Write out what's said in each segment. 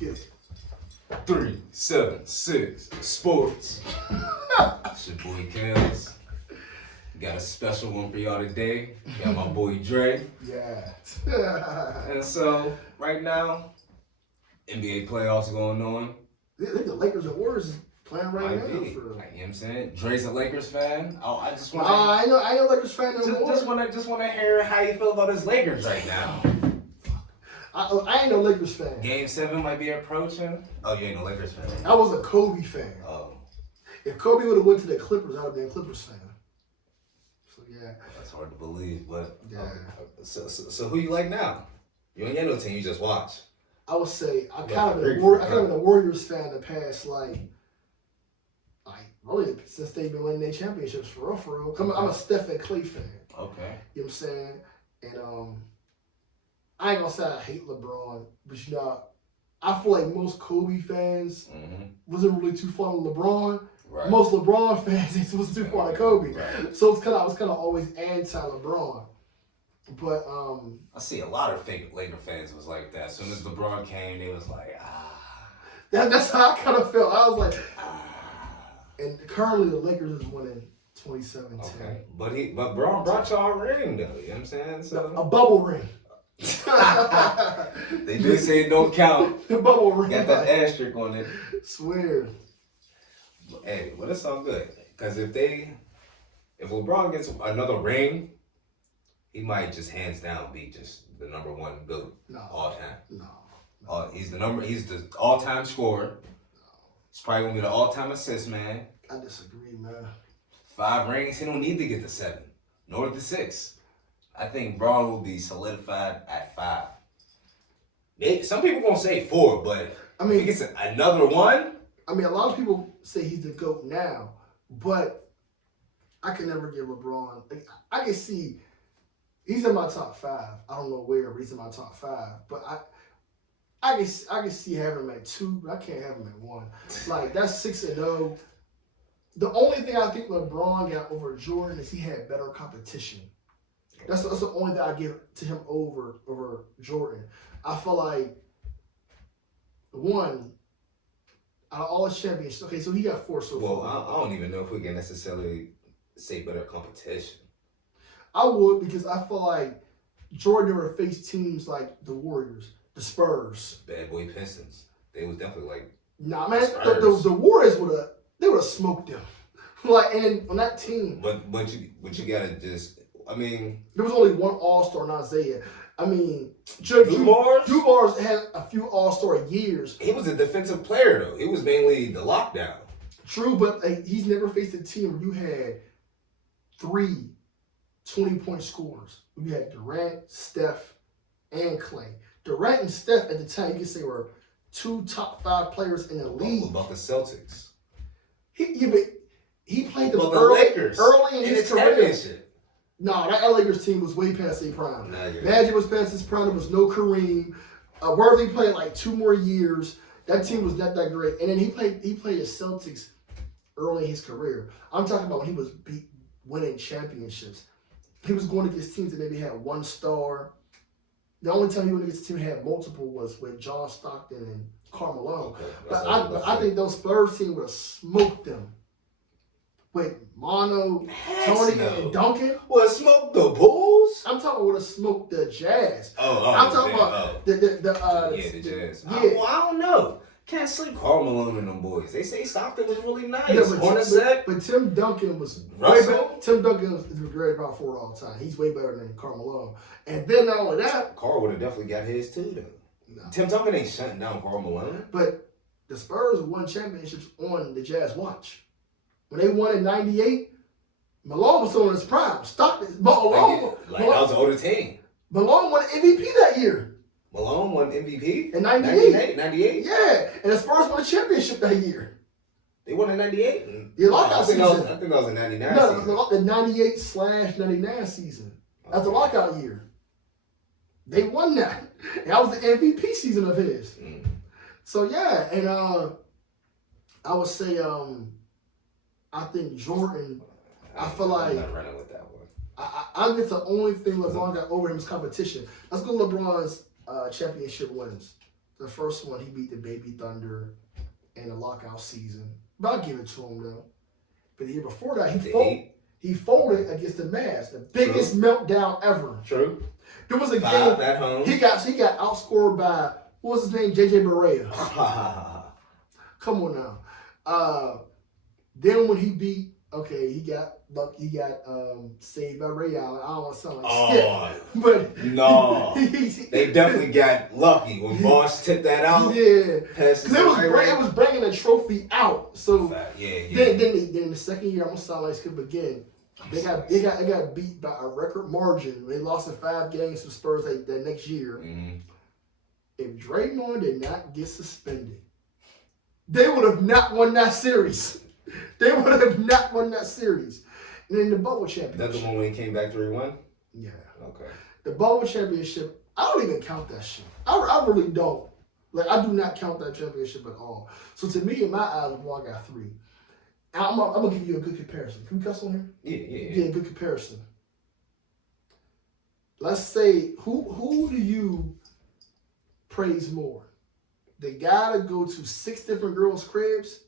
get it. 376 Sports. It's your boy Kels. Got a special one for y'all today. Got my boy Drae. Yeah. And so, right now, NBA playoffs going on. I think the Lakers and Warriors is playing right now. Like, you know what I'm saying? Dre's a Lakers fan. I just want I know Lakers fan no more. Just want to hear how you feel about his Lakers right now. I ain't no Lakers fan. Game 7 might be approaching. Oh, you ain't no Lakers fan. I was a Kobe fan. Oh. If Kobe would have went to the Clippers, I would have been a Clippers fan. So yeah. That's hard to believe, but yeah. So who you like now? You ain't got no team. You just watch. I would say I kind of been a Warriors fan the past really since they've been winning their championships for real. Okay. I'm a Steph and Clay fan. Okay. You know what I'm saying? And I ain't gonna say I hate LeBron, but you know, I feel like most Kobe fans wasn't really too fond of LeBron. Right. Most LeBron fans wasn't too fond of Kobe. Right. So I was kind of always anti-LeBron. But I see a lot of fake Laker fans was like that. As soon as LeBron came, they was like, That's how I kind of felt. I was like, And currently the Lakers is winning 27-10. Okay. But Braun brought y'all a ring though. You know what I'm saying? So a bubble ring. They do say it don't count. The bubble ring. Got that asterisk on it. Swear. Hey, well, it's all good. Because if LeBron gets another ring, he might just hands down be just the number one GOAT all time. No. He's the all-time scorer. He's probably gonna be the all-time assist man. I disagree, man. 5 rings, he don't need to get to 7, nor the 6. I think Braun will be solidified at 5. Some people gonna say 4, but if he gets another one. A lot of people say he's the GOAT now, but I can never give LeBron. I can see he's in my top 5. I don't know where, but he's in my top 5. But I can see having him at 2, but I can't have him at 1. Like that's 6-0. The only thing I think LeBron got over Jordan is he had better competition. That's the only thing I give to him over Jordan. I feel like one out of all his championships. Okay, so he got 4 so far. Well, I don't even know if we can necessarily say better competition. I would, because I feel like Jordan never faced teams like the Warriors, the Spurs, Bad Boy Pistons. They was definitely like. Nah, man, the Warriors would have smoked them. Like, and on that team. But you gotta just. There was only one All-Star in Isaiah. Drew Bars had a few All-Star years. He was a defensive player, though. He was mainly the lockdown. True, but he's never faced a team where you had 3 20-point scorers. You had Durant, Steph, and Clay. Durant and Steph at the time, you could say, were 2 top 5 players in the league. What about the Celtics? He played them Lakers early in his career. No, that Lakers team was way past their prime. Magic was past his prime. There was no Kareem. Worthy played like 2 more years. That team was not that great. And then he played the Celtics early in his career. I'm talking about when he was winning championships. He was going against teams that maybe had 1 star. The only time he went against a team that had multiple was with John Stockton and Karl Malone. Okay, but I think those Spurs team would have smoked them. With Mono, Tony, and Duncan. Well, smoked the Bulls? I'm talking would have smoked the Jazz. I'm talking about the Jazz. Yeah. I don't know. Can't sleep Karl Malone and them boys. They say Stockton was really nice. But Tim Duncan was Tim Duncan is the great power forward all the time. He's way better than Karl Malone. And then not only that, Karl would have definitely got his too, though. No. Tim Duncan ain't shutting down Karl Malone. But the Spurs won championships on the Jazz watch. When they won in '98, Malone was still in his prime. Malone that was an older team. Malone won MVP that year. Malone won MVP? In 98. 98? Yeah. And the Spurs won a championship that year. They won in 98? Yeah, lockout season. I think that was in 99 season. No, the 98/99 season. That's the lockout year. They won that. And that was the MVP season of his. So, yeah. And I would say... I think Jordan, I feel like... I'm not running with that one. I think the only thing LeBron got over him is competition. Let's go LeBron's championship wins. The first one, he beat the Baby Thunder in the lockout season. But I'll give it to him, though. But the year before that, he folded against the Mavs. The biggest meltdown ever. True. There was a game at home. He got outscored by, what was his name? JJ Barea. Come on now. Then when he beat, he got saved by Ray Allen. I don't want to sound like Skip, but no, they definitely got lucky when Bosh tipped that out. Yeah, because it was bringing the trophy out. So then the second year, I'm gonna sound like Skip again. They got beat by a record margin. They lost in 5 games to Spurs that next year. Mm-hmm. If Draymond did not get suspended, they would have not won that series. They would have not won that series. And in the bubble championship. That's the one when he came back 3-1? Yeah. Okay. The bubble championship, I don't even count that shit. I really don't. Like, I do not count that championship at all. So to me, in my eyes, LeBron got 3. I'm going to give you a good comparison. Can we cuss on here? Yeah, good comparison. Let's say, who do you praise more? The guy to go to 6 different girls' cribs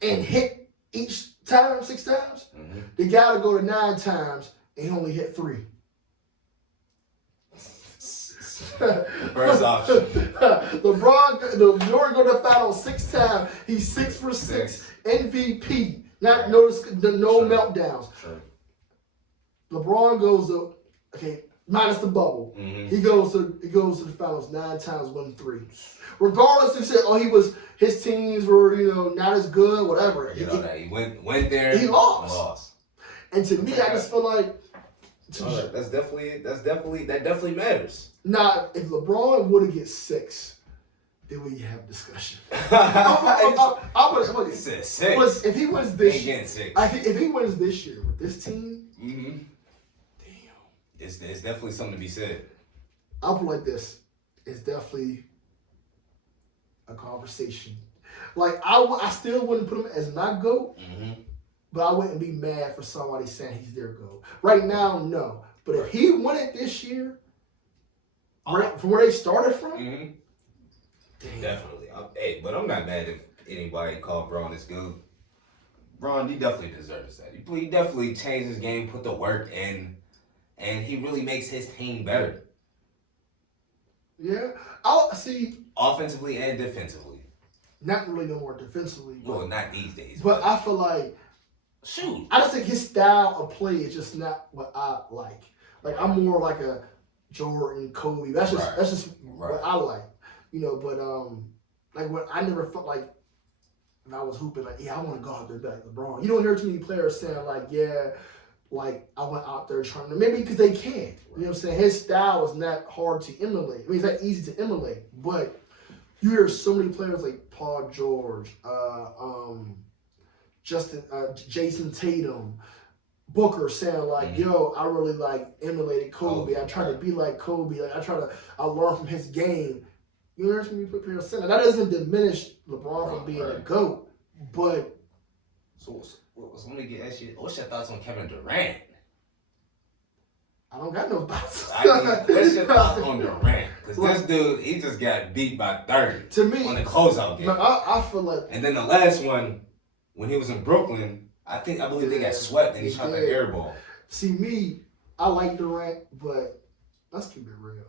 and hit each time 6 times? Mm-hmm. The guy to go to 9 times and he only hit 3. First option. LeBron go to the final 6 times. He's 6 for 6. MVP. Not notice no meltdowns. Sure. LeBron goes to minus the bubble. Mm-hmm. He goes to the finals 9 times, won 3. Regardless if his teams were not as good, whatever. He went there. He lost. And to me, I just feel like that definitely matters. Now, if LeBron would have get 6, then we have discussion. I said 6. If he wins this year, if he wins this year with this team, damn, it's definitely something to be said. I'll put it like this: it's definitely a conversation. Like I still wouldn't put him as my GOAT, but I wouldn't be mad for somebody saying he's their GOAT. Right now, no. But if he won it this year, from where they started from. Definitely. But I'm not mad if anybody called Braun his GOAT. Braun, he definitely deserves that. He definitely changed his game, put the work in, and he really makes his team better. Yeah. I'll see. Offensively and defensively. Not really no more defensively. Well, not these days. But I feel like, I just think his style of play is just not what I like. Like, I'm more like a Jordan, Kobe. That's just what I like. But like when I never felt like if I was hooping, like, I want to go out there and be like LeBron. You don't hear too many players saying like, I went out there trying to, maybe because they can. You know what I'm saying? His style is not hard to emulate. I mean, it's not easy to emulate, but you hear so many players like Paul George, Jason Tatum, Booker saying like, I really like emulated Kobe. I try to be like Kobe. Like I learn from his game. You hear me put players saying that doesn't diminish LeBron from being a GOAT, but so let me get you. What's your thoughts on Kevin Durant? I don't got no thoughts. What's your thoughts on Durant? Because this dude, he just got beat by 30 to me on the closeout game. I feel like, and then the last one when he was in Brooklyn, I believe they got swept and he shot the air ball. See me, I like Durant, but let's keep it real.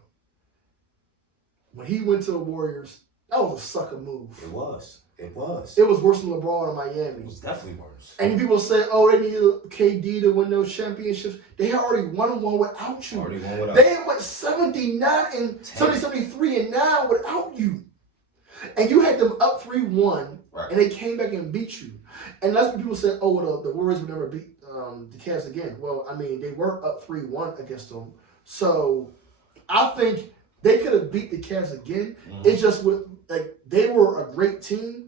When he went to the Warriors, that was a sucker move. It was. It was worse than LeBron in Miami. It was definitely worse. And people say, they needed KD to win those championships. They had already won one without you. They went 79 and 73 and 9 without you. And you had them up 3-1, and they came back and beat you. And that's when people said, the Warriors would never beat the Cavs again. Well, I mean, they were up 3-1 against them. So I think they could have beat the Cavs again. It's just they were a great team.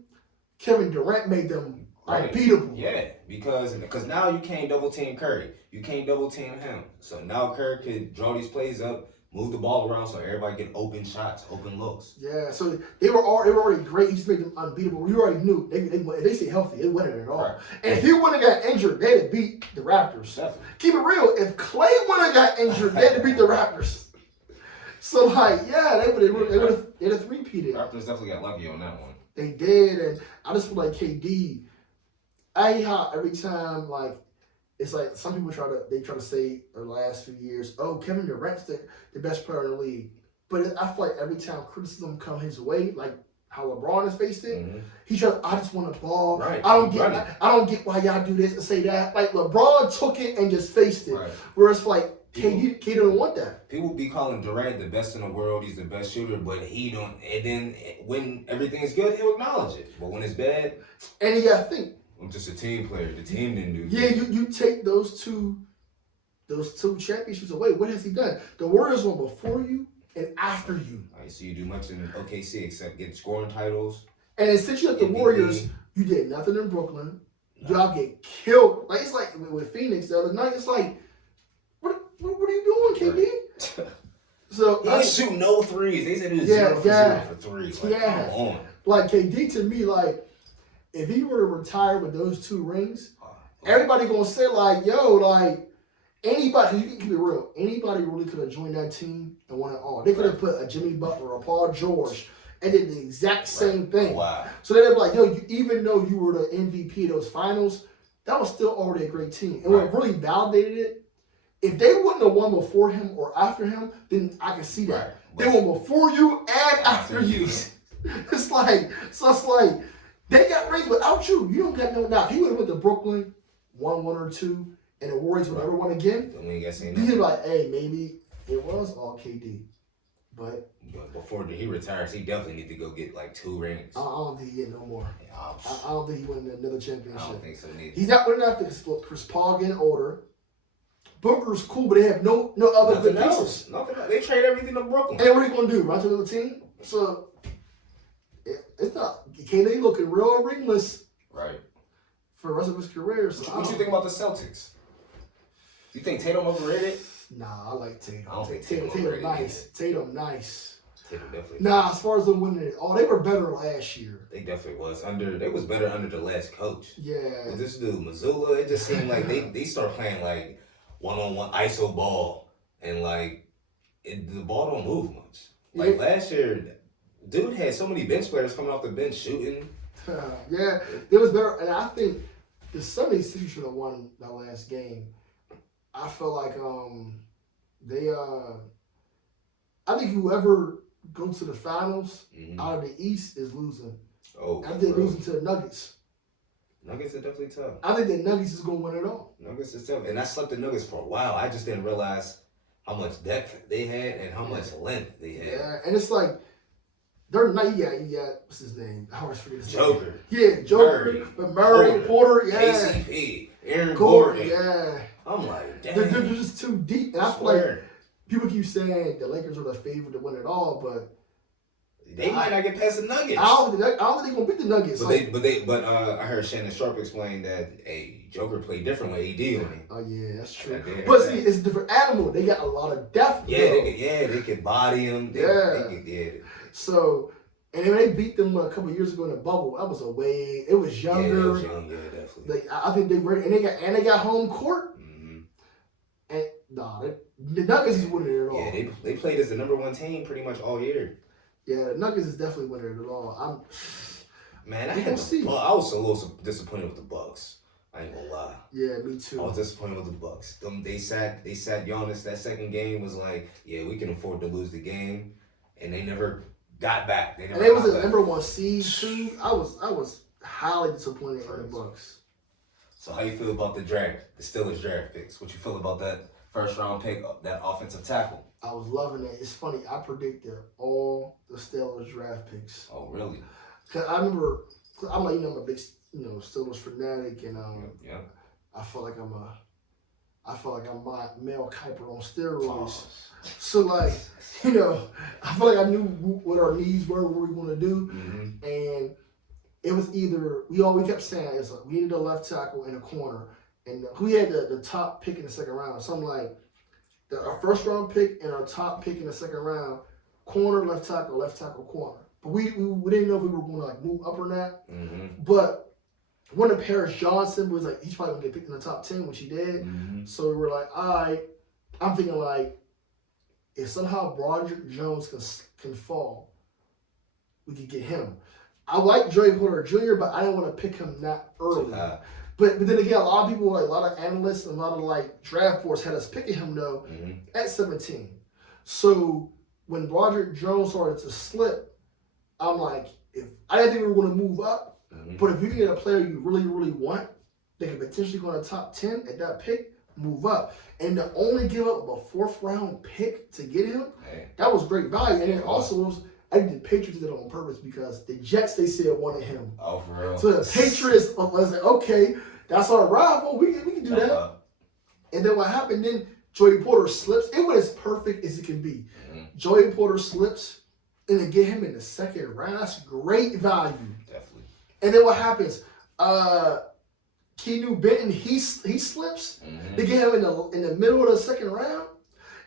Kevin Durant made them unbeatable. Yeah, because now you can't double team Curry. You can't double team him. So now Curry could draw these plays up, move the ball around so everybody get open shots, open looks. Yeah, so they were already great. He just made them unbeatable. You already knew if they stay healthy, they wouldn't at all. Right. And if he wouldn't have got injured, they'd have beat the Raptors. Definitely. Keep it real. If Clay wouldn't have got injured, they'd have beat the Raptors. So they would have They're the three-peated. Raptors definitely got lucky on that one. They did, and I just feel like KD. I hate how every time like it's like some people try to say the last few years, oh, Kevin Durant's the best player in the league. But I feel like every time criticism comes his way, like how LeBron has faced it, he tries. I just want a ball. Right. I don't get why y'all do this and say that. Like LeBron took it and just faced it. Right. Whereas like KD don't want that. People be calling Durant the best in the world. He's the best shooter, but he don't. And then when everything's good, he'll acknowledge it. But when it's bad, and you gotta think. I'm just a team player. The team didn't do. Yeah, you take those two championships away. What has he done? The Warriors won before you and after you. I see you do much in OKC except get scoring titles. And then since you're at the Warriors, you did nothing in Brooklyn. Y'all get killed. Like it's like with Phoenix the other night. It's like, what are you doing, KD? Right. So he shoot no threes. They said it was 0 for 3. Like, come on. Like KD to me, like if he were to retire with those 2 rings, everybody gonna say like, yo, like anybody. You can be real. Anybody really could have joined that team and won it all. They could have put a Jimmy Butler or Paul George and did the exact same thing. Wow. So they'd be like, yo, even though you were the MVP of those finals, that was still already a great team. And what really validated it, if they wouldn't have won before him or after him, then I can see that. Right. They won before you and after you. It's like they got rings without you. You don't got no now. If he would have went to Brooklyn, won 1 or 2, and the Warriors would never won again, he'd be like, hey, maybe it was all KD. But before he retires, he definitely need to go get like 2 rings. I don't think he get no more. I don't think he win another championship. I don't think so neither. He's not winning after Chris Paul getting older. Booker's cool, but they have no other good pieces. Nothing else. They trade everything to Brooklyn. And what are you gonna do? Run to another team? So it's not. KD looking real ringless. Right. For the rest of his career. So what you think about the Celtics? You think Tatum overrated? Nah, I like Tatum. I don't think Tatum nice. Tatum nice. Tatum definitely. Nah, as far as them winning it, they were better last year. They definitely was. They was better under the last coach. Yeah. With this dude, Missoula, it just seemed like they start playing like one-on-one ISO ball, and like the ball don't move much. Like last year, dude had so many bench players coming off the bench shooting. Yeah, it was better, and I think the 76ers should have won that last game. I feel like I think whoever goes to the finals out of the East is losing. Oh, I think losing to the Nuggets. Nuggets are definitely tough. I think the Nuggets is going to win it all. Nuggets is tough. And I slept the Nuggets for a while. I just didn't realize how much depth they had and how much length they had. Yeah, and it's like, they're not, you got, what's his name? I always forget his Joker. name. Yeah, Joker. Murray, Porter, yeah. KCP, Aaron Gordon. Yeah. I'm like, damn. They're just too deep. And I feel like people keep saying the Lakers are the favorite to win it all, but they might not get past the Nuggets. I don't think they're gonna beat the Nuggets. But I heard Shannon Sharp explain that Joker played different with AD on him. Oh yeah, that's true. But see, it's a different animal. They got a lot of depth. They could body him. So, and when they beat them a couple years ago in the bubble, that was a way. It was younger. Yeah, it was young. Yeah, definitely. I think they were, and they got home court. Mm-hmm. And the Nuggets is winning it all. Yeah, they played as the #1 team pretty much all year. Yeah, the Nuggets is definitely winning it all. I was a little disappointed with the Bucks. I ain't gonna lie. Yeah, me too. I was disappointed with the Bucks. They sat Giannis. That second game was like, yeah, we can afford to lose the game, and they never got back. They was the #1 seed too. I was highly disappointed in the Bucks. So how you feel about the draft, the Steelers draft picks? What you feel about that first round pick, that offensive tackle? I was loving it. It's funny. I predicted all the Steelers draft picks. Oh, really? Cause I remember, I'm like, I'm a big, Steelers fanatic, and I feel like I'm my Mel Kiper on steroids. Oh. So like, I feel like I knew what our needs were, what we were going to do, and it was either we kept saying it's like we needed a left tackle and a corner, and we had the top pick in the second round. So I'm like, our first round pick and our top pick in the second round, corner, left tackle, corner. But we didn't know if we were going to like move up or not. Mm-hmm. But one of Paris Johnson was like, he's probably going to get picked in the top 10, which he did. Mm-hmm. So we were like, all right. I'm thinking like, if somehow Broderick Jones can fall, we could get him. I like Joey Porter Jr., but I didn't want to pick him that early. But then again, a lot of people, like a lot of analysts and a lot of like draft boards had us picking him though at 17. So when Broderick Jones started to slip, I'm like, if I didn't think we were going to move up, but if you can get a player you really, really want, they can potentially go in the top 10 at that pick, move up. And to only give up a 4th round pick to get him, that was great value. And then also, I think the Patriots did it on purpose because the Jets, they said, wanted him. Oh, for real? So the Patriots was like, okay, that's our rival. We can do that. And then what happened, then Joey Porter slips. It was as perfect as it can be. Joey Porter slips, and they get him in the 2nd round. That's great value. Definitely. And then what happens? Keanu Benton, he slips. They get him in the middle of the 2nd round.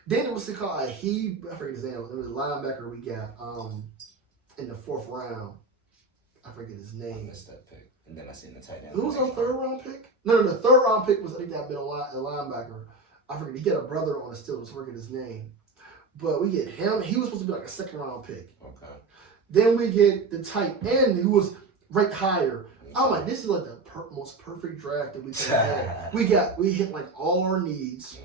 Then it was called I forget his name. It was a linebacker we got in the 4th round. I forget his name. I missed that pick. And then I seen the tight end. Who was our 3rd round pick? No, the 3rd round pick was, I think that been a linebacker. I forget. He got a brother on the Steelers. I forget his name. But we get him. He was supposed to be like a 2nd round pick. Okay. Then we get the tight end who was ranked higher. I'm like, this is like the most perfect draft that we could have had. We hit like all our needs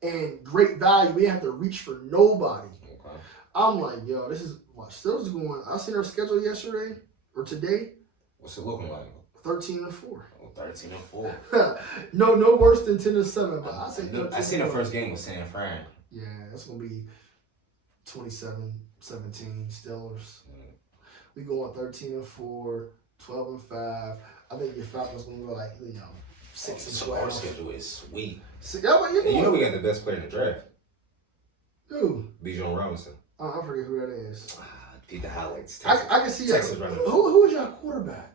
and great value. We didn't have to reach for nobody. Okay. I'm like, yo, this is what Steelers are going. I seen their schedule yesterday or today. What's it looking like? 13-4. Oh, 13-4. No worse than 10-7. But I seen the first game with San Fran. Yeah, that's gonna be 27-17 Steelers. We go on 13-4, 12-5. I think your Falcons gonna go like 6-12. Our schedule is sweet. So, you know we got the best player in the draft. Who? Bijan Robinson. Oh, I forget who that is. Beat the highlights. I can see Texas that. running. Who is your quarterback?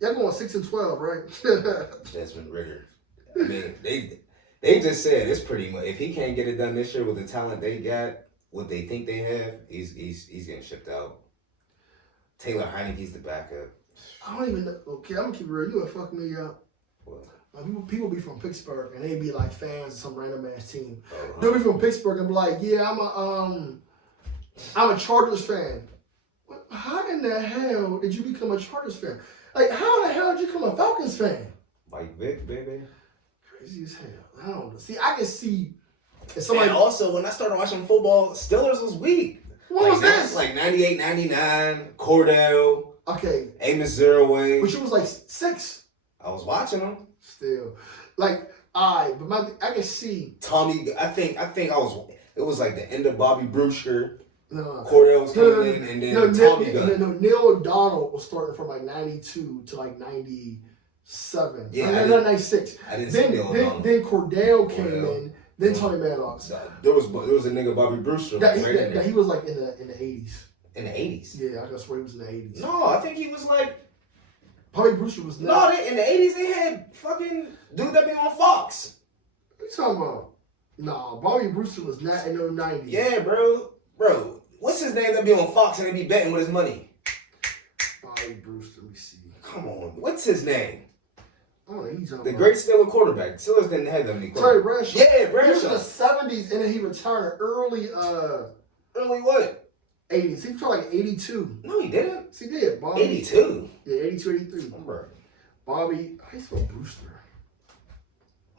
Y'all going 6-12, right? Desmond Ridder. I mean, they just said it's pretty much if he can't get it done this year with the talent they got, what they think they have, he's getting shipped out. Taylor Heineke's the backup. I don't even know. Okay, I'm gonna keep it real. You would fuck me up. What? People be from Pittsburgh and they be like fans of some random ass team. They'll be from Pittsburgh and be like, yeah, I'm a Chargers fan. How in the hell did you become a Chargers fan? Like, how the hell did you become a Falcons fan? Like Vic, baby. Crazy as hell. I don't know. See, I can see. And also, when I started watching football, Steelers was weak. What was this? Like 98, 99, Cordell. Okay. Amos Zeroaway. Which was like 6. I was watching them. Still. But I can see. Tommy, I think it was like the end of Bobby Brewster. Cordell was coming in, and then Tommy got. Neil O'Donnell was starting from like 92 to like 97. Yeah, 96. I didn't see Neil O'Donnell. Then Cordell came in. Then Tommy Maddox. There was a nigga Bobby Brewster. That he was like in the 80s. In the 80s? Yeah, I swear he was in the 80s. No, I think he was like. Bobby Brewster was not. No, in the 80s they had fucking dude that be on Fox. What you talking about? No, Bobby Brewster was not in the 90s. Yeah, bro. What's his name that be on Fox and they be betting with his money? Bobby Brewster, let me see. Come on. What's his name? I don't know, he's the great Steelers quarterback. Steelers didn't have that many quarterbacks. Terry Bradshaw. Yeah, Bradshaw. He was in the 70s and then he retired early. Early what? 80s. He was like 82. No, he didn't. Yes, he did. Bobby. 82? Yeah, 82, 83. Remember. Bobby, how you spell Brewster?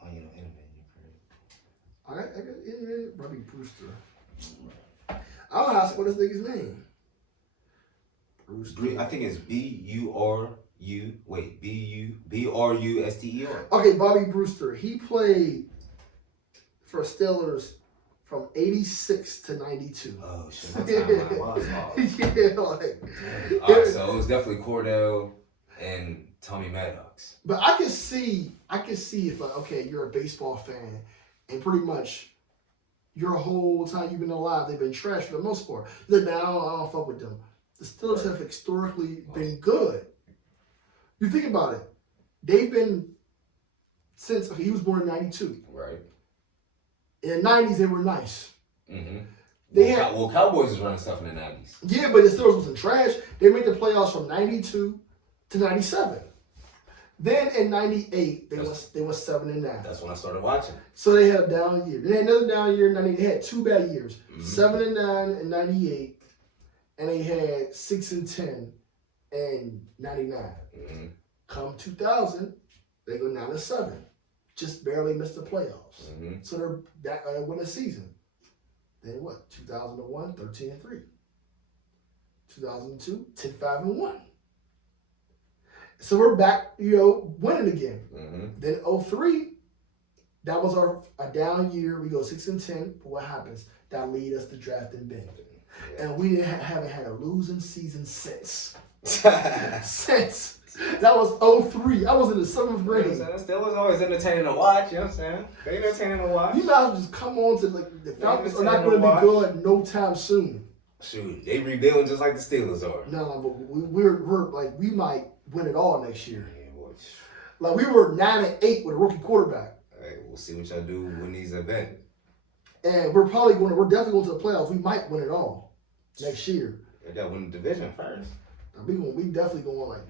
Oh, you know, internet. I got internet. Bobby Brewster. I don't know how to spell this nigga's name. Brewster. I think it's Bruster. Okay, Bobby Brewster. He played for Steelers from 86 to 92. Oh, shit. My timeline was off. Yeah, like. All right, so it was definitely Cordell and Tommy Maddox. But I can see if, okay, you're a baseball fan and pretty much your whole time you've been alive, they've been trash for the most part. Look, now I don't fuck with them. The Steelers have historically been good. You think about it. They've been since he was born in 92. Right. In the 90s, they were nice. Mm-hmm. Cowboys was running stuff in the 90s. Yeah, but the Steelers wasn't trash. They made the playoffs from 92 to 97. Then in 98, they went 7-9. That's when I started watching. So they had a down year. They had another down year in 98. They had 2 bad years. 7-9 in 98. and they had 6-10 and 99. Mm-hmm. Come 2000, they go 9-7, just barely missed the playoffs. Mm-hmm. So they're back win a season. Then what? 2001, 13-3. 2002, 10-5-1. So we're back, winning again. Mm-hmm. Then 03, that was a down year. We go 6-10. But what happens? That lead us to drafting Ben. Yeah. And we haven't had a losing season since. Since. That was 03. I was in the 7th grade. You know what I'm Still was always entertaining to watch, you know what I'm saying? They entertaining to watch. You might as well just come on to the Falcons are not going to be good no time soon. Shoot, they rebuilding just like the Steelers are. No, but we're like we might win it all next year. Yeah, like we were 9-8 with a rookie quarterback. Hey, we'll see what y'all do when these events. And we're definitely going to the playoffs. We might win it all next year. They got to win the division first. We definitely going like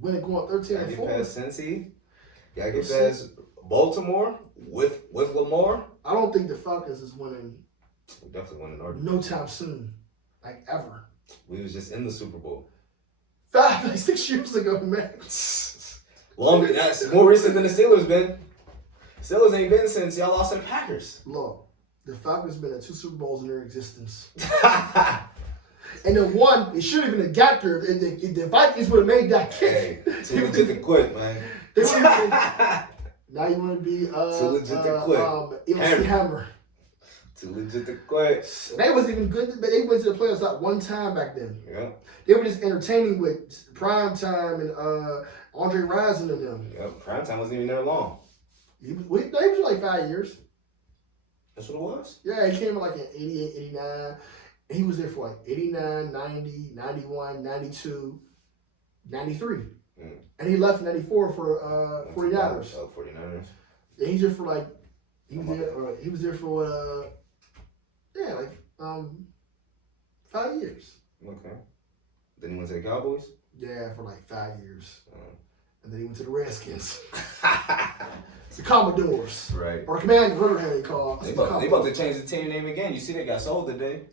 win it going 13-4. Get past Cincy. Gotta get past Baltimore with Lamar. I don't think the Falcons is winning. We're definitely winning our no time soon, like ever. We was just in the Super Bowl 6 years ago, man. Longer. That's more recent than the Steelers been. Steelers ain't been since y'all lost to the Packers. Look, the Falcons been in 2 Super Bowls in their existence. And then one, it should have been a got there. And the Vikings would have made that kick. Hey, too legit to quit, man. Now you want to be too legit to quit. Hammer. Too legit to quit. They was even good. They went to the playoffs that one time back then. Yeah. They were just entertaining with Prime Time and Andre Rison and them. Yeah, Prime Time wasn't even there long. They was like 5 years. That's what it was? Yeah, he came in like in 88, 89. He was there for like 89, 90, 91, 92, 93. And he left in 94 for 49ers. Oh, 49ers. Yeah, he's there for like, he was there for, 5 years. Okay. Then he went to the Cowboys? Yeah, for like 5 years. And then he went to the Redskins. It's the Commodores. Right. Or Commanders, whatever they call it. They about to change the team name again. You see they got sold today.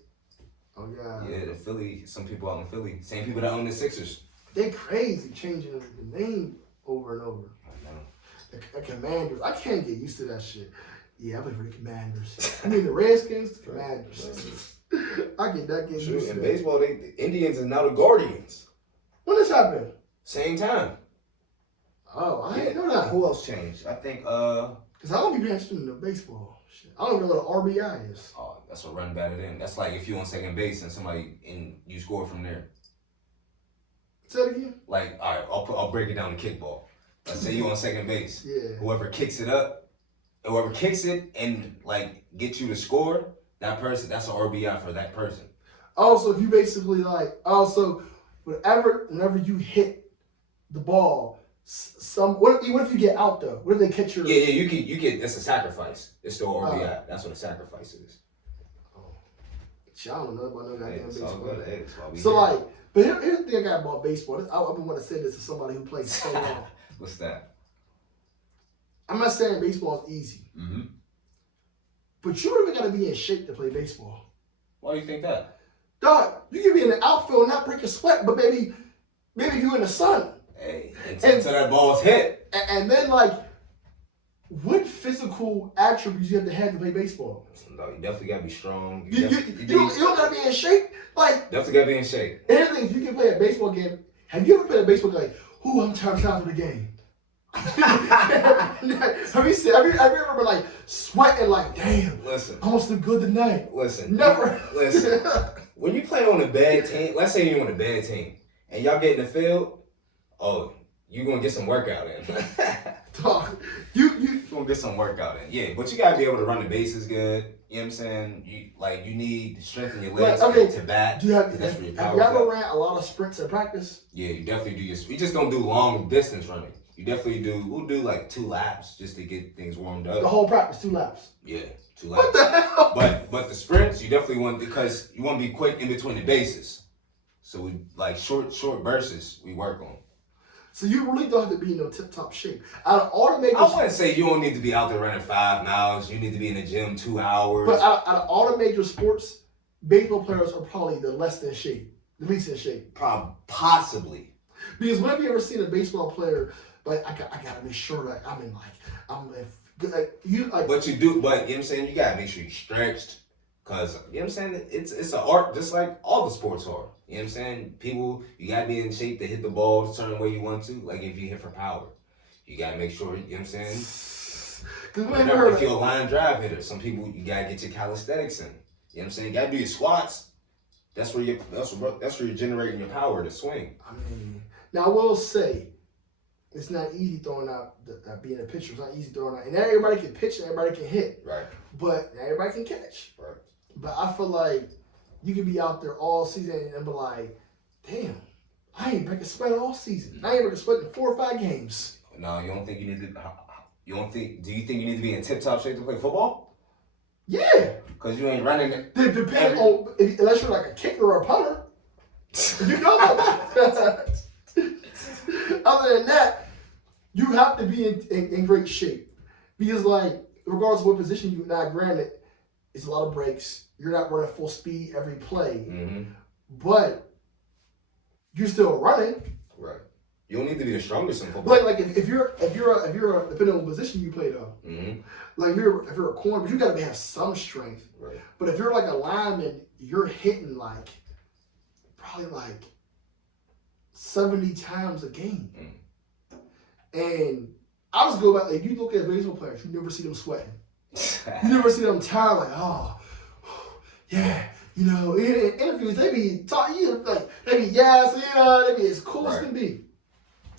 Oh, yeah. Yeah, the Philly, some people out in Philly. Same people that own the Sixers. They crazy changing the name over and over. I know. The Commanders. I can't get used to that shit. Yeah, I play for the Commanders. I mean the Redskins, the Commanders. I get that game. True. In baseball, the Indians are now the Guardians. When this happened? Same time. Oh, I didn't know that. Who else changed? I think because I don't be interested in the baseball shit. I don't know what an RBI is. Oh, that's a run batted in. That's like if you on second base and you score from there. Say it again. Like, all right, I'll break it down to kickball. Let's say you on second base. Yeah. Whoever kicks it and like gets you to score, that person, that's an RBI for that person. Also, you basically whenever you hit the ball, what if you get out though? What if they catch your? Yeah, you get. That's a sacrifice. It's still RBI. That's what a sacrifice is. Oh, I don't know about no goddamn baseball. But here's the thing I got about baseball. I've been wanting to say this to somebody who plays so long. What's that? I'm not saying baseball is easy. Mm-hmm. But you don't even got to be in shape to play baseball. Why do you think that? Dog, you can be in the outfield, not break a sweat, but maybe you in the sun. Hey, until that ball's hit. And then, like, what physical attributes you have to play baseball? No, you definitely got to be strong. You don't got to be in shape. Like, definitely got to be in shape. Anything you can play a baseball game. Have you ever played a baseball game like, I'm tired for the game? have you ever been like sweating like, damn, listen, almost look good tonight? Listen. Never. Listen. When you play on a bad team, let's say you're on a bad team, and y'all get in the field, you're going to get some workout in. Dog, you going to get some workout in. Yeah, but you got to be able to run the bases good. You know what I'm saying? You need to strengthen your legs to bat. Have you ever ran a lot of sprints in practice? Yeah, you definitely do. We just don't do long distance running. You definitely do. We'll do like 2 laps just to get things warmed up. The whole practice, 2 laps. Yeah, 2 laps. What the hell? But the sprints, you definitely want, because you want to be quick in between the bases. So we like short bursts we work on. So you really don't have to be in no tip-top shape. Out of all the major, I wouldn't say you don't need to be out there running 5 miles. You need to be in the gym 2 hours. But out of all the major sports, baseball players are probably the less than shape. The least in shape. Possibly. Because whenever you ever seen a baseball player, like I gotta make sure that But you know what I'm saying? You gotta make sure you're stretched. Cause you know what I'm saying? It's an art just like all the sports are. You know what I'm saying? People, you gotta be in shape to hit the ball a certain way you want to. Like if you hit for power. You gotta make sure, you know what I'm saying? If you're a line drive hitter, some people you gotta get your calisthenics in. You know what I'm saying? You gotta do your squats. That's where you're generating your power to swing. I mean, now I will say, it's not easy throwing out being a pitcher. It's not easy throwing out, and not everybody can pitch and everybody can hit. Right. But not everybody can catch. Right. But I feel like you could be out there all season and be like, damn, I ain't breaking sweat all season. I ain't breaking sweat in 4 or 5 games. No, you don't think you need to? Do you think you need to be in tip-top shape to play football? Yeah. Because you ain't running it. Depending on, unless you're like a kicker or a punter. You know that. Other than that, you have to be in great shape. Because, like, regardless of what position you're not, granted, it's a lot of breaks. You're not running full speed every play. Mm-hmm. But you're still running. Right. You don't need to be the strongest in football. Like if you're depending on the position you play though. Mm-hmm. Like if you're a corner, but you gotta have some strength. Right. But if you're like a lineman, you're hitting probably 70 times a game. And I just go back, like you look at baseball players, you never see them sweating. You never see them tired, like, oh, yeah. You know, in interviews, they be talking, they be yassing, they be as cool as can be.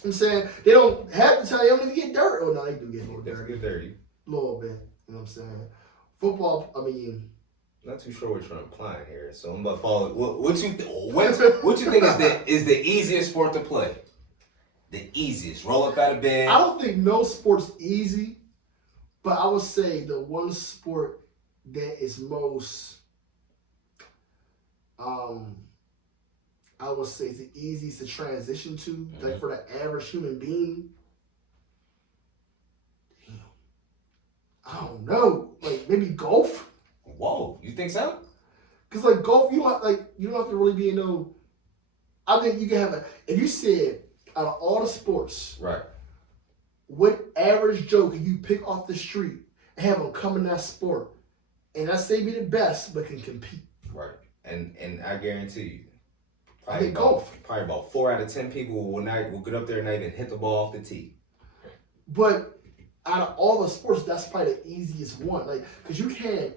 I'm saying they don't have to tell you, they don't even get dirty. Oh, no, they do get a little dirty. Get dirty. A little bit. You know what I'm saying? Football, I mean. Not too sure what you're implying here, so I'm about to follow. What you think is the easiest sport to play? The easiest. Roll up out of bed. I don't think no sport's easy, but I would say the one sport that is most, I would say it's the easiest to transition to, like for the average human being. Damn. I don't know. Like maybe golf. Whoa, you think so? Because like golf, you don't have to really be in no. I think you can have if you said out of all the sports, right? What average Joe can you pick off the street and have them come in that sport, and I say be the best, but can compete. Right, and I guarantee you, I think golf. Probably about 4 out of 10 people will get up there and not even hit the ball off the tee. But out of all the sports, that's probably the easiest one. Like, because you can't.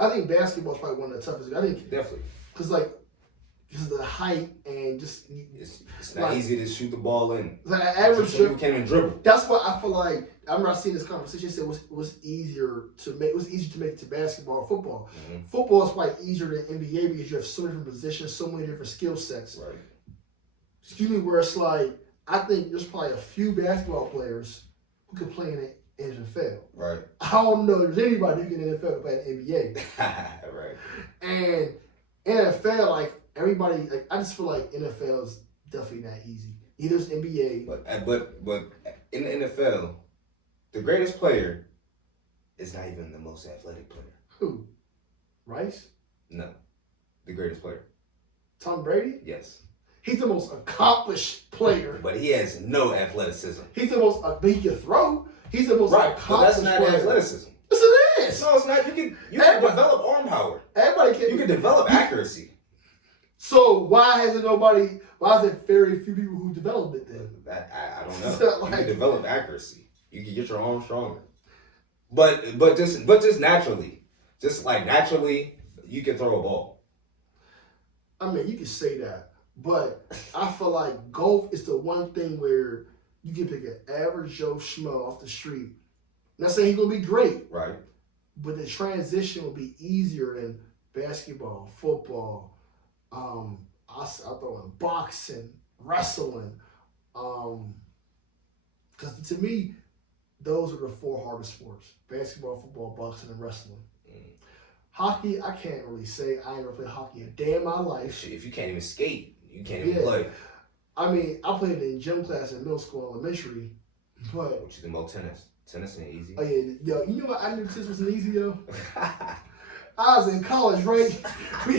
I think basketball is probably one of the toughest. I think definitely because of the height and just it's not easy to shoot the ball in. Like an average people can't even dribble. That's why I feel like I remember seeing this conversation. It said it was easier to make it to basketball or football. Mm-hmm. Football is probably easier than NBA because you have so many different positions, so many different skill sets. Right. Excuse me, where it's like I think there's probably a few basketball players who could play in the NFL. Right. I don't know if there's anybody who can in the NFL to play in the NBA. Right. And NFL, like everybody, like I just feel like NFL is definitely not easy. Either it's NBA. But in the NFL, the greatest player is not even the most athletic player. Who? Rice? No. The greatest player. Tom Brady? Yes. He's the most accomplished player. But he has no athleticism. He's the most, but he can throw. He's the most accomplished but that's not player. Athleticism. Yes, it is. No, it's not. You can develop arm power. Everybody can. You can develop accuracy. So why is it very few people who developed it then? I don't know. You can develop accuracy. You can get your arm stronger. But just naturally. Just like naturally, you can throw a ball. I mean, you can say that. But I feel like golf is the one thing where you can pick an average Joe Schmo off the street. Not saying he's going to be great. Right. But the transition will be easier in basketball, football, I throw in boxing, wrestling. Because to me, those are the 4 hardest sports. Basketball, football, boxing, and wrestling. Hockey, I can't really say. I ain't never played hockey a day in my life. If you can't even skate, you can't even play. I mean, I played in gym class in middle school, elementary, but... What you think about tennis? Tennis ain't easy. Oh, yeah. Yo, you know what? I knew tennis wasn't easy, yo. I was in college, right? We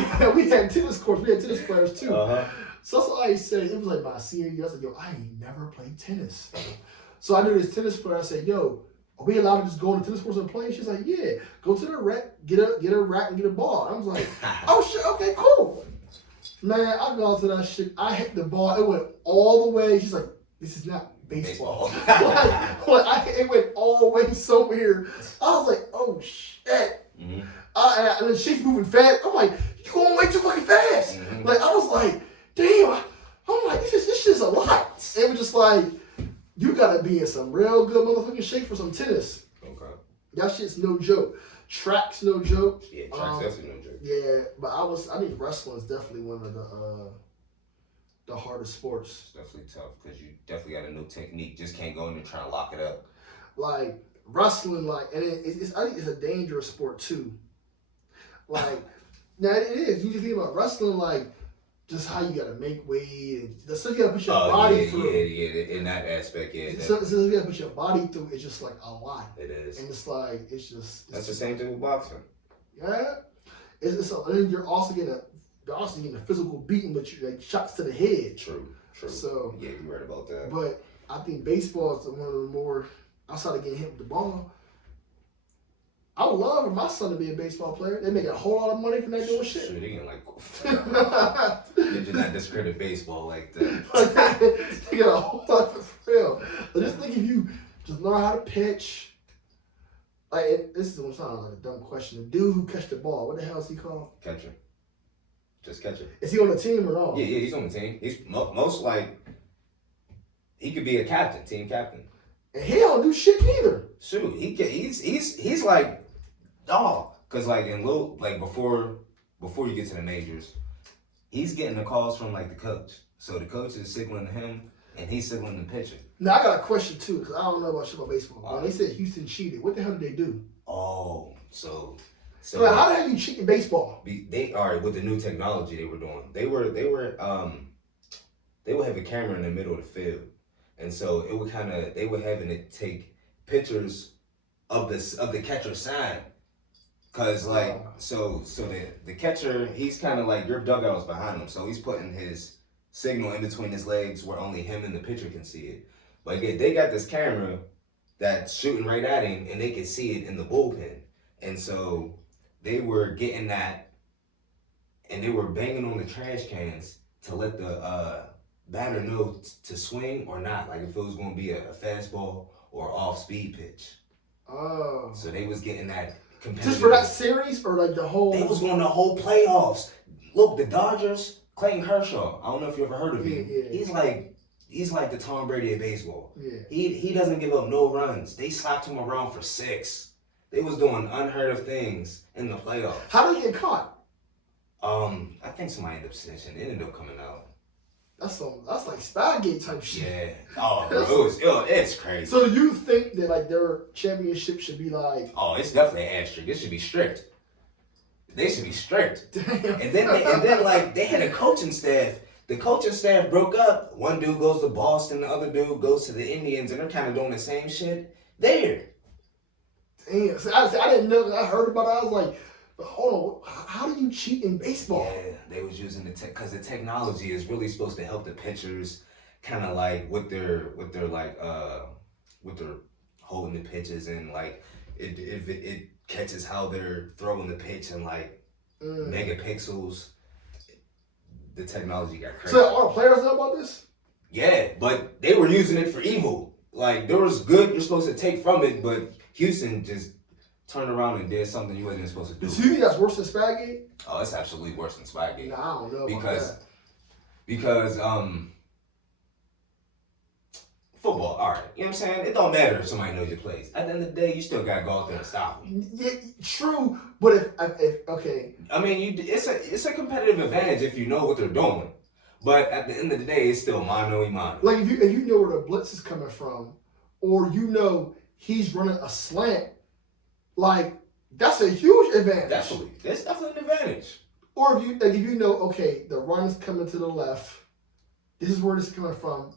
had tennis courts. We had tennis players too. So that's what I said. It was like my senior year. I said, yo, I ain't never played tennis. So I knew this tennis player. I said, yo, are we allowed to just go to tennis courts and play? She's like, yeah. Go to the rack, get a rack and get a ball. I was like, oh shit, okay, cool. Man, I go to that shit. I hit the ball. It went all the way. She's like, this is not baseball. It went all the way somewhere. I was like, oh shit. Mm-hmm. And then she's moving fast. I'm like, you going way too fucking fast. Mm-hmm. Like, I was like, damn. I'm like, this shit's a lot. It was just like, you gotta be in some real good motherfucking shape for some tennis. Okay. That shit's no joke. Track's no joke. Yeah, track's definitely no joke. Yeah, but I think wrestling is definitely one of the hardest sports. It's definitely tough because you definitely got to know technique. Just can't go in and try to lock it up. Like wrestling, and I think it's a dangerous sport too. Like now it is. You just think about wrestling, like just how you gotta make weight and the stuff you gotta put your body through. Yeah, in that aspect, yeah. So you gotta put your body through. It's just like a lot. It is, and it's like it's that's the same thing with boxing. Yeah, and then you're also getting a physical beating, but you like shots to the head. True. So yeah, you're right about that. But I think baseball is one of the more outside of getting hit with the ball. I would love for my son to be a baseball player. They make a whole lot of money from that doing shit. Sure, they getting like they did not discredit baseball like that. They get a whole lot for real. But just think if you just learn how to pitch. Like this is gonna sound like a dumb question. The dude who catch the ball, what the hell is he called? Catcher. Just catcher. Is he on the team or not? Yeah, he's on the team. He's most like he could be a captain, team captain. And he don't do shit either. Shoot, he's like dog. Cause like before you get to the majors, he's getting the calls from like the coach. So the coach is signaling to him, and he's signaling the pitcher. Now I got a question too, cause I don't know about shit about baseball. When they said Houston cheated, what the hell did they do? Oh, so how the hell you cheat in baseball? They with the new technology they were doing. They would have a camera in the middle of the field, and so it would they would having it take pictures of the catcher's sign, cause so the catcher, he's kind of like your dugout is behind him, so he's putting his signal in between his legs where only him and the pitcher can see it. But yeah, they got this camera that's shooting right at him, and they can see it in the bullpen, and so they were getting that, and they were banging on the trash cans to let the batter know to swing or not, like if it was going to be a fastball or off-speed pitch. Oh. So they was getting that competitive. Just for that series or like the whole? They was going the whole playoffs. Look, the Dodgers, Clayton Kershaw, I don't know if you ever heard of him. Yeah. He's like the Tom Brady of baseball. Yeah. He doesn't give up no runs. They slapped him around for 6. They was doing unheard of things in the playoffs. How did he get caught? I think somebody ended up snitching. It ended up coming out. That's like Spygate type shit. Yeah. Oh, bro, it's crazy. So you think that like their championship should be like? Oh, it's definitely an asterisk. It should be strict. They should be strict. Damn. And then like they had a coaching staff. The coaching staff broke up. One dude goes to Boston, the other dude goes to the Indians, and they're kind of doing the same shit there. Damn. So I didn't know. I heard about it. I was like, but hold on. How do you cheat in baseball? Yeah, they was using because the technology is really supposed to help the pitchers, kind of like with their holding the pitches, and like it catches how they're throwing the pitch in like megapixels. The technology got crazy. So all the players know about this? Yeah, but they were using it for evil. Like there was good you're supposed to take from it, but Houston just turned around and did something you wasn't supposed to do. So you think that's worse than Spygate? Oh, it's absolutely worse than Spygate. Nah, I don't know because football, all right, you know what I'm saying? It don't matter if somebody knows your plays. At the end of the day, you still gotta go out there and stop them. Yeah, true. But if okay, I mean, it's a competitive advantage if you know what they're doing. But at the end of the day, it's still mano y mano. Like if you know where the blitz is coming from, or you know he's running a slant, like that's a huge advantage. Definitely, that's definitely an advantage. Or if you know, okay, the run is coming to the left, this is where this is coming from.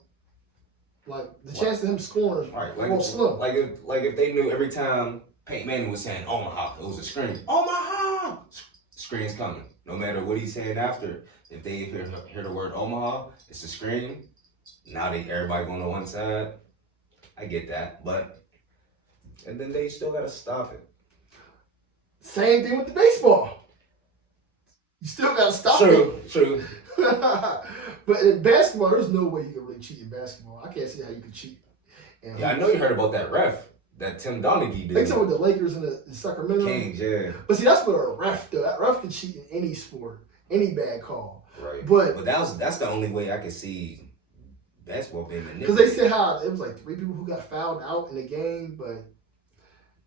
Like the chance of him scoring is slim. Like if they knew every time Peyton Manning was saying Omaha, it was a scream. Omaha! Screen's coming. No matter what he's saying after, if they hear the word Omaha, it's a screen. Now everybody going to one side. I get that, but and then they still gotta stop it. Same thing with the baseball. You still gotta stop it. True. But in basketball, there's no way you can really cheat in basketball. I can't see how you can cheat. Yeah, I know you heard about that ref. That Tim Donaghy did. They talking about the Lakers and the Sacramento Kings, yeah. But see, that's what a ref does. That ref can cheat in any sport, any bad call. Right. But that's the only way I could see basketball being manipulated. Because they said how it was like 3 people who got fouled out in the game, but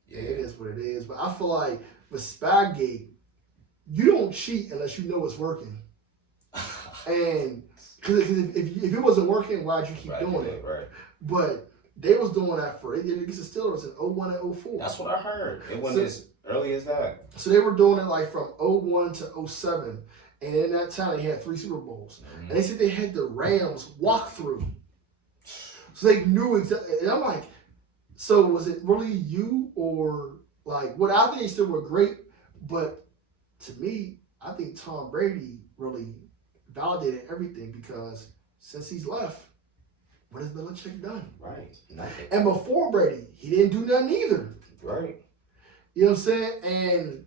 yeah, it is what it is. But I feel like with Spygate, you don't cheat unless you know it's working. And because if it wasn't working, why'd you keep doing it? Right. But they was doing that for it. Against the Steelers in 01 and 04. That's what I heard. It wasn't as early as that. So they were doing it like from 01 to 07. And in that time, they had 3 Super Bowls. Mm-hmm. And they said they had the Rams walk through. So they knew exactly. And I'm like, so was it really you or like what? I think they still were great. But to me, I think Tom Brady really validated everything because since he's left, what has Belichick done? Right. Nothing. And before Brady, he didn't do nothing either. Right. You know what I'm saying? And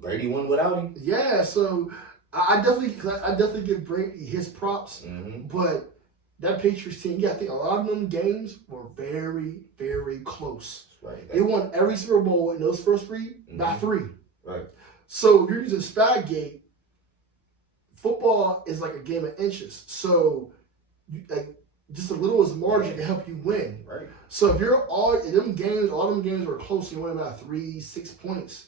Brady won without him. Yeah, so I definitely give Brady his props. Mm-hmm. But that Patriots team, I think a lot of them games were very, very close. Right. They won every Super Bowl in those first 3 by 3. Right. So if you're using Spygate, football is like a game of inches. So just a little as margin can help you win. Right. So if you're all them games were close, you won by 3-6 points.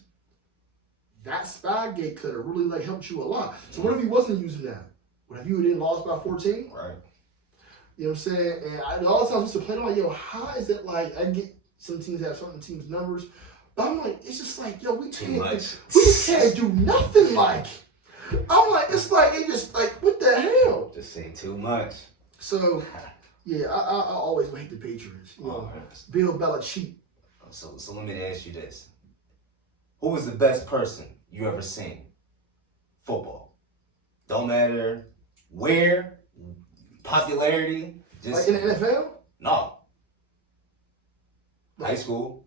That Spygate could have really helped you a lot. So what if he wasn't using that? What if you didn't lost by 14? Right. You know what I'm saying? And all the times I used to play, I'm like, yo, how is it like I get some teams have certain teams' numbers, but I'm like, it's just like, yo, we can't do nothing like. I'm like, it's like they just like, what the hell? Just saying too much. So, yeah, I always hate the Patriots. You know, Bill Belichick. So let me ask you this: who was the best person you ever seen? Football. Don't matter where, popularity. Just like in the NFL? No. High school,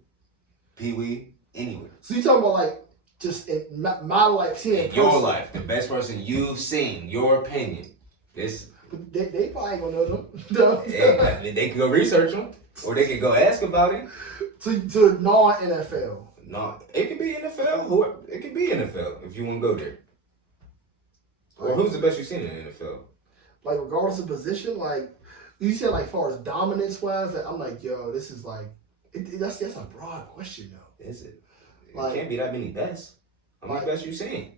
Pee Wee, anywhere. So you talking about like just in my life, seeing your life, the best person you've seen, your opinion. This. But they probably ain't gonna know them. Hey, they can go research them, or they can go ask about it. To non-NFL. No, it could be NFL. It could be NFL if you want to go there. Or who's the best you've seen in the NFL? Like regardless of position, like you said, like far as dominance wise, like, I'm like, yo, this is like that's a broad question though. Is it? It can't be that many best. How many best you seen?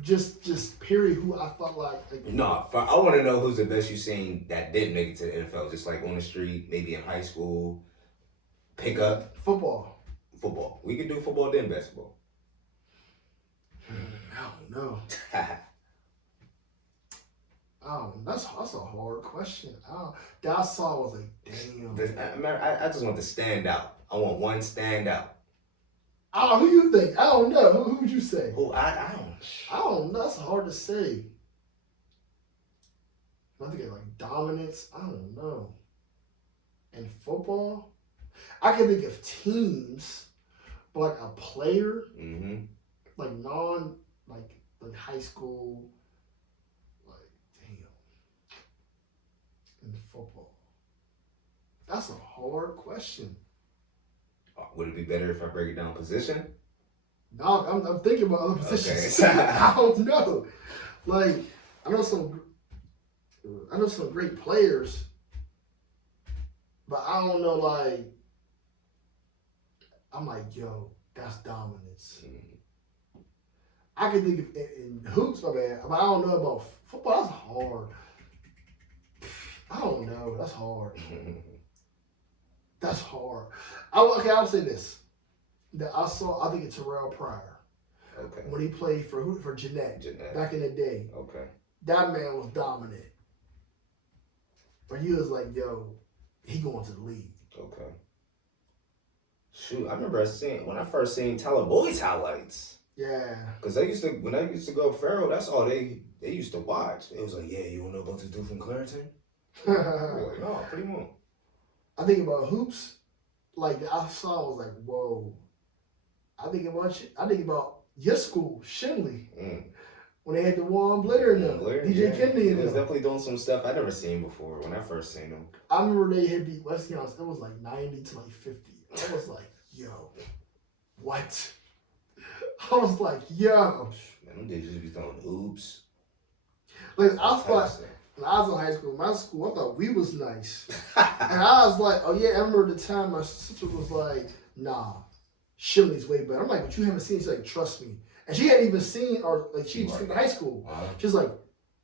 Just period. Who I felt like no, I want to know who's the best you seen that didn't make it to the NFL. Just like on the street, maybe in high school, pick up football. We could do football then basketball. I don't know. That's a hard question. That I saw was like, damn. I just want to stand out. I want one stand out. Who you think? I don't know. Who would you say? Who I don't know. That's hard to say. I think like dominance. I don't know. In football, I can think of teams, but like a player, like like high school. In football? That's a hard question. Would it be better if I break it down position? No, I'm thinking about other positions. Okay. I don't know. Like I know some great players, but I don't know. Like I'm like, yo, that's dominance. I can think of in hoops, my man, but I don't know about football. That's hard. I don't know. That's hard. That's hard. I'll say this. That I think it's Terrell Pryor. Okay. When he played for Jeanette back in the day. Okay. That man was dominant. But he was like, yo, he going to the league. Okay. Shoot, I remember when I first seen Tyler Boyd's highlights. Yeah. Because when I used to go to Farrell, that's all they used to watch. It was like, yeah, you want to know about this dude from Clariton? Like, no, pretty much. I think about hoops. Like I saw, I was like, whoa. I think about your school, Shinley. When they had the Warren Blair and them, DJ Kennedy and them. He was definitely doing some stuff I never seen before when I first seen him. I remember they had beat West Youngs. It was like 90 to like 50. I was like, yo, what? I was like, yo. Man, them just be throwing oops. Like, I thought, when I was in high school, I thought we was nice. And I was like, oh yeah, I remember the time my sister was like, nah, Shinley's way better. I'm like, but you haven't seen it. She's like, trust me. And she hadn't even seen, or like she just in high school. She's like,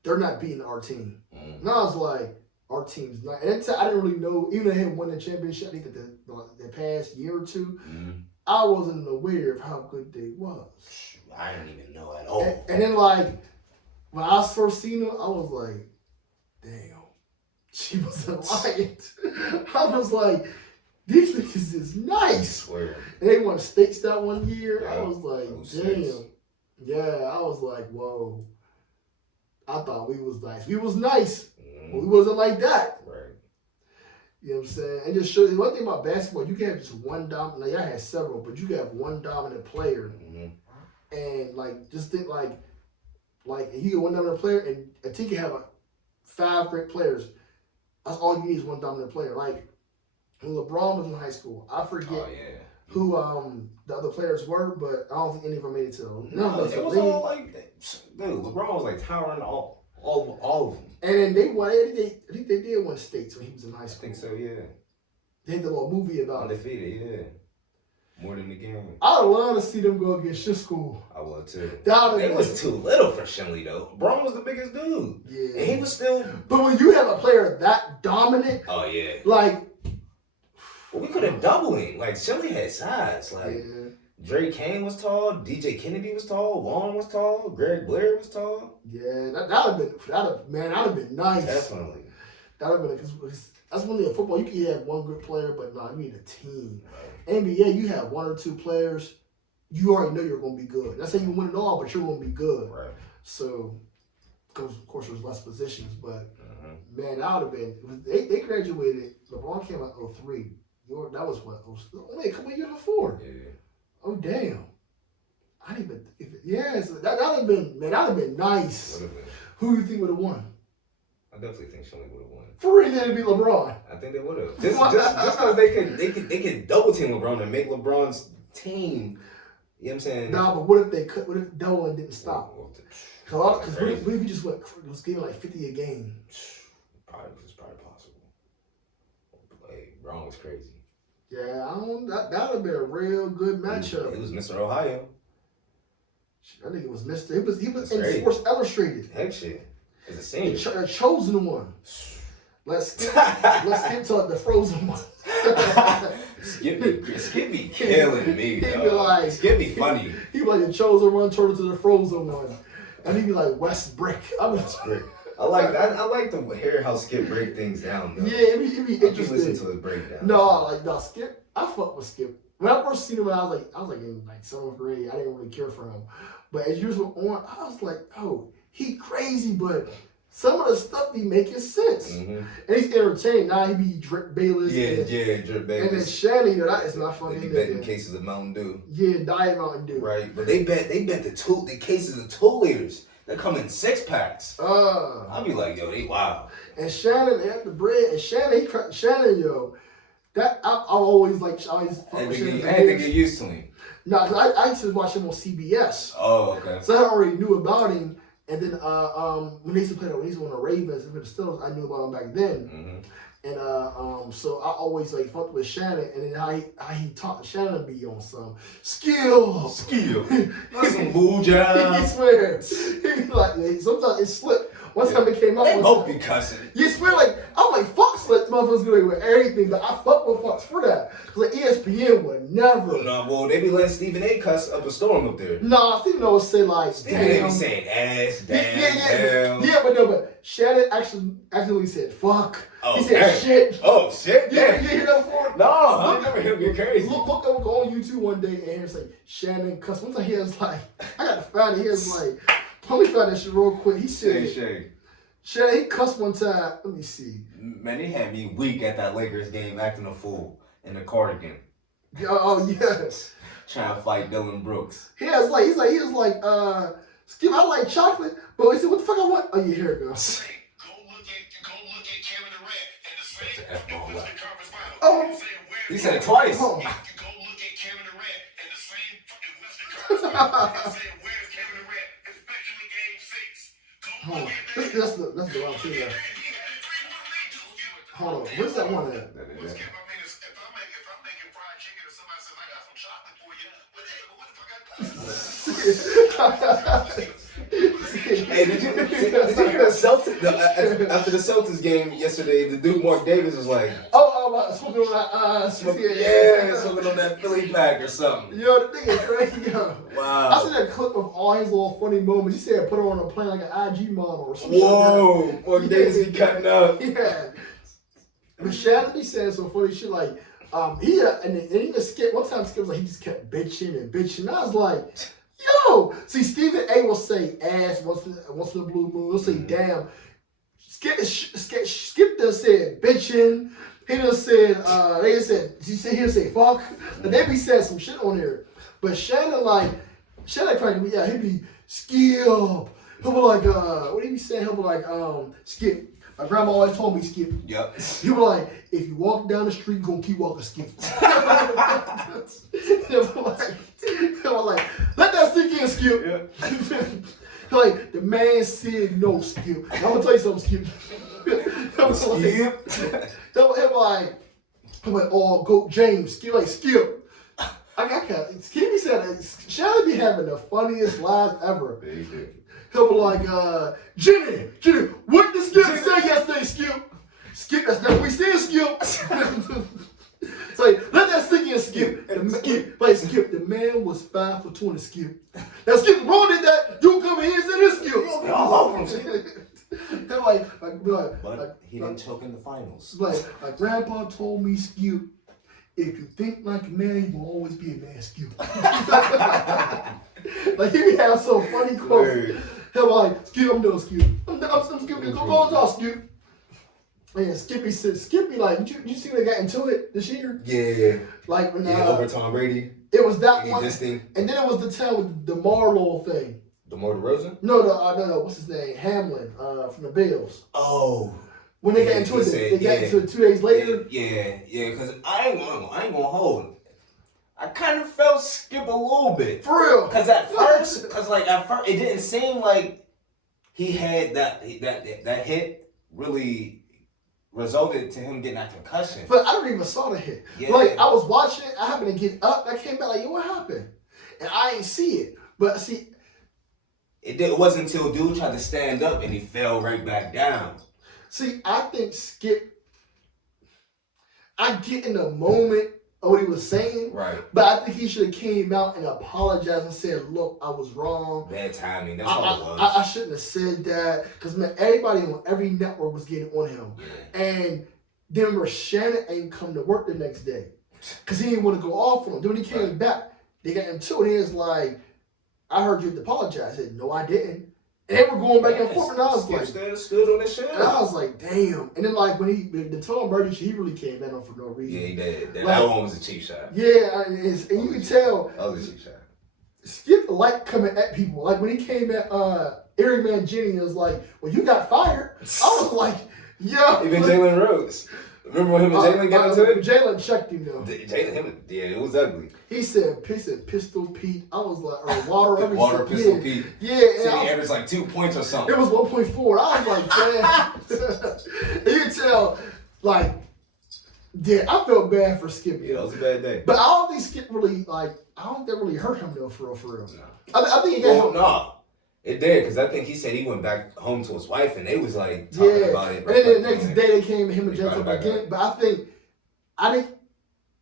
they're not beating our team. And I was like, our team's not. And at the time, I didn't really know, even though they had won the championship, I think the past year or two, I wasn't aware of how good they was. I didn't even know at all. And then like, when I first seen them, I was like, damn, she wasn't lying. I was like, these niggas is nice. And they won states that one year. Yeah. I was like, damn. Yeah, I was like, whoa. I thought we was nice. We was nice, but we wasn't like that. Right. You know what I'm saying? And just show you one thing about basketball, you can have just one dominant. Like I had several, but you can have one dominant player, and like just think like you get one dominant player, and a team can have 5 great players. That's all you need is one dominant player. Like when LeBron was in high school, I forget who the other players were, but I don't think any of them made it to them. No, it was all like, dude, LeBron was like towering all of them. And then they won. I think they did win states when he was in high school. I think so, yeah. They had the little movie about it. Undefeated, yeah. More than the game. I would love to see them go against your school. I would too. They was too little for Shinley though. Braun was the biggest dude. Yeah. And he was still. But when you have a player that dominant, oh yeah. Like, well, we could have doubled him. Like Shinley had size. Like Drae Kane was tall, DJ Kennedy was tall, Warren was tall, Greg Blair was tall. Yeah, that'd have been nice. Definitely. That'd have been because that's one thing in football. You can have one good player, but no, you need a team. Right. NBA, you have 1 or 2 players. You already know you're going to be good. That's how you win it all, but you're going to be good. Right. So, because of course there's less positions, but man, that would have been. They graduated. LeBron came out 03. That was what? Only a couple of years before. Yeah. Oh damn! I didn't even. So that would have been. Man, that would have been nice. Who do you think would have won? I definitely think Shinley would have won. For real, it'd be LeBron. I think they would have. Just because they could double team LeBron and make LeBron's team. You know what I'm saying? Nah, but what if they could? What if double and didn't stop? Because what if he just was getting like 50 a game? It's probably possible. Hey, Braun was crazy. Yeah, that would have been a real good matchup. He was Mr. Ohio. I think it was Mr. He was in Sports Illustrated. Heck shit. As a senior. The chosen one. Let's skip to the frozen one. Skip be killing me, though. Skip be funny. He be like the chosen one turned to the frozen one. And he'd be like West Brick. West Brick. I like to hear how Skip break things down, though. Yeah, it'd be interesting. Listen to his breakdown. No, Skip. I fuck with Skip. When I first seen him, I was like in like 7th grade. I didn't really care for him. But as years went on, I was like, oh, he crazy, but some of the stuff be making sense. And he's entertaining. Now he be Drip Bayless. Drip Bayless. And then Shannon, that is not funny. They be betting cases of Mountain Dew. Yeah, Diet Mountain Dew. Right, but they bet the cases of 2 liters. They come in 6-packs. I'll be like, yo, they wild. And Shannon had the bread, and Shannon, yo, that I always like. I didn't get used to him. No, because I used to watch him on CBS. Oh, okay. So I already knew about him. And then when they used to play, when he was on the Ravens and the Steelers, I knew about him back then. And so I always like fucked with Shannon, and then how he taught Shannon be on some skill. That's some bull job. He swear. He like sometimes it slipped. One time it came out. They both be cussing. You swear, like I'm like fuck Fox let motherfuckers get away with everything, but I fuck with Fox for that. Because like ESPN would never. No, well, they be letting Stephen A. cuss up a storm up there. Nah, Stephen A. would say like, Stephen A. be saying ass, damn, Yeah, but Shannon actually said fuck. Oh, he said shit. Oh, shit? Yeah, you hear that before? No, I never hear him get crazy. Look on YouTube one day and here's like Shannon cuss. One time he was like, I got to find it. He was like, let me find that shit real quick. He said, Shannon, he cussed one time. Let me see. Man, they had me weak at that Lakers game acting a fool in the cardigan. Oh, yes. Trying to fight Dylan Brooks. He was like, Skip, I like chocolate, but he said, what the fuck I want? Oh, yeah, here it goes. Oh, he said it twice. Oh. Hold on. That's the wrong thing there. Hold on. Where's that one at? Hey, did you hear the Celtics? After the Celtics game yesterday, the dude Mark Davis was like, smoking on that, smoking on that Philly pack or something. Yo, the thing is crazy, yo. Wow. I seen that clip of all his little funny moments. He said put her on a plane like an IG model or something. Whoa, Mark Davis be cutting up. Yeah. But Shannon be saying some funny shit like, and even Skip, one time Skip was like, he just kept bitching and bitching. And I was like, yo, see, Stephen A. will say ass once in the blue moon. He'll say damn. Skip just said bitching. He just said, he'll say fuck. And they be saying some shit on there. But Shannon cracked me out. He'd be Skip. He'll be like, what did he be saying? He'll be like, Skip. My grandma always told me, Skip. Yep. He was like, if you walk down the street, you're going to keep walking, Skip. He was like, let that sink in, Skip. Yeah. Like, the man said no, Skip. I'm going to tell you something, Skip. He went, oh, go James. Skip, like, Skip. Skip said that Shelly be having the funniest lives ever. He'll be like, Jenny, what did Skip say yesterday, Skip? Skip, that's not what we said, Skip. It's like, let that sink in, Skip. Skip, the man was 5 for 20, Skip. Now, Skip, the bro did that. You come in here and say this, Skip. You'll be all over him. But he didn't choke in the finals. Like Grandpa told me, Skip, if you think like a man, you will always be a man, Skip. Like, he be having some funny quotes. He'll be like, Skip, I'm done, Skip. I'm Skippy. Go on, Skip. And Skippy, like, you see when they got into it this year? Yeah. Like, when over Tom Brady. It was that one. And then it was the time with the DeMar thing. DeMar DeRozan? No, what's his name? Hamlin, from the Bills. Oh. When they got into it, they got into it 2 days later. Yeah, because I ain't gonna hold. I kind of felt Skip a little bit. For real. Because at first, it didn't seem like he had that hit really resulted to him getting that concussion. But I don't even saw the hit. Yeah. Like, I was watching it, I happened to get up, I came back like, yo, what happened? And I ain't see it. But see, it wasn't until dude tried to stand up and he fell right back down. See, I think Skip, I get in the moment of what he was saying. Right. But I think he should have came out and apologized and said, look, I was wrong. Bad timing. That's all it was. I shouldn't have said that. Because, man, everybody on every network was getting on him. Yeah. And then remember, Shannon ain't come to work the next day. Because he didn't want to go off on him. Then when he came back, they got into it. He was like, I heard you apologize. I said, no, I didn't. And they were going back and forth, and I was like, stood on his shit. And I was like, damn. And then, like, when the Tom Brady shit, he really came back on for no reason. Yeah, he did. That one was a cheap shot. Yeah, and you can tell. That was a cheap shot. Skip like coming at people. Like, when he came at Eric Mangini, it was like, well, you got fired. I was like, yo. Even Jalen Rose. Remember when him and Jalen got into it? Jalen checked him, though. It was ugly. He said Pistol Pete. I was like, or Water. Pistol Pete. Yeah. So he averaged like 2 points or something. It was 1.4. I was like, damn. You can tell, like, yeah, I felt bad for Skip. Yeah, that was a bad day. But I don't think Skip really, like, I don't think that really hurt him, though, for real. No. I think he got him. No. It did, because I think he said he went back home to his wife and they was like talking about it. And then the next day they came and him and Jalen again. But I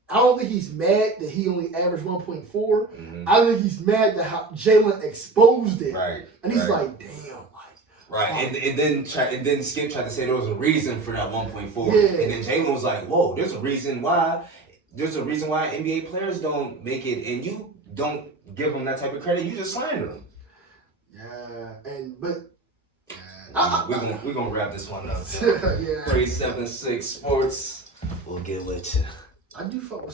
don't think he's mad that he only averaged 1.4. Mm-hmm. I think he's mad that how Jalen exposed it. Right. And he's like, damn. Right, and then Skip tried to say there was a reason for that 1.4, and then Jalen was like, "Whoa, there's a reason why. There's a reason why NBA players don't make it, and you don't give them that type of credit. You just slander them." We're gonna wrap this one up. 376 Sports. We'll get with you. I do fuck with